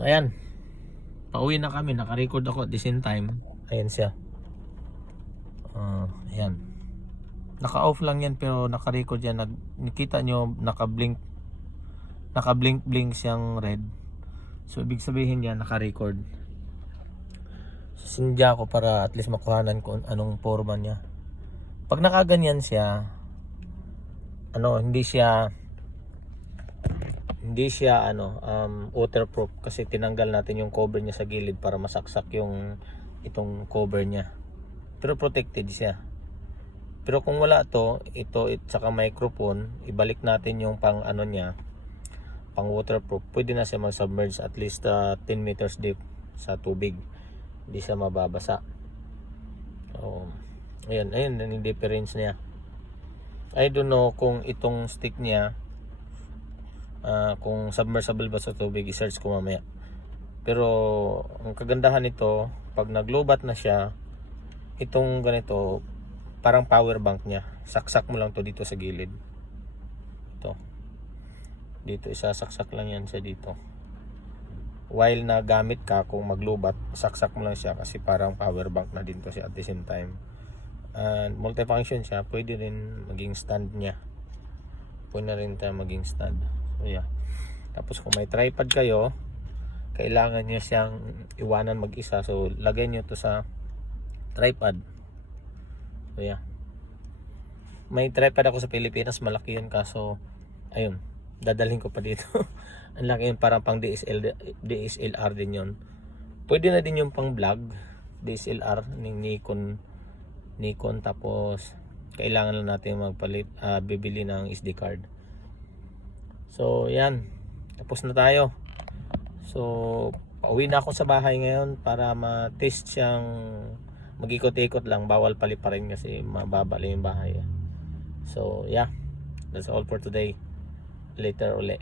Ayan, pauwi na kami, naka-record ako at the same time. Ayan siya. Ayan. Naka-off lang yan pero naka-record yan. Nakita nyo, naka-blink siyang red. So ibig sabihin yan, naka-record. So sinadya ko para at least makuhanan ko anong forma niya. Pag nakaganyan siya, hindi siya waterproof kasi tinanggal natin yung cover niya sa gilid para masaksak itong cover niya. Pero protected siya. Pero kung wala ito saka microphone, ibalik natin yung pang niya, pang waterproof. Pwede na siya mag-submerge at least 10 meters deep sa tubig. Hindi siya mababasa. So, ayun yung difference niya. I don't know kung itong stick niya kung submersible ba sa tubig, i-search ko mamaya. Pero ang kagandahan nito, pag naglobat na siya, itong ganito parang power bank niya. Saksak mo lang to dito sa gilid. Ito. Dito isasaksak lang yan siya dito. While nagamit ka, kung maglobat, saksak mo lang siya kasi parang power bank na din to siya at the same time. And multifunction siya, pwede rin maging stand niya. Pwede na rin tayo maging stand. So yeah. Tapos kung may tripod kayo, kailangan nyo siyang iwanan mag-isa. So lagay nyo to sa tripod. So yeah. May tripod ako sa Pilipinas, malaki yun, kaso ayun, dadalhin ko pa dito. Ang laki yun, parang pang DSLR din yun. Pwede na din yung pang vlog DSLR ng Nikon. Tapos kailangan lang natin bibili ng SD card. So yan, tapos na tayo. So pauwi na ako sa bahay ngayon para ma-test siyang mag-ikot-ikot lang. Bawal paliparin kasi mababa lang yung bahay. So yeah, that's all for today. Later uli.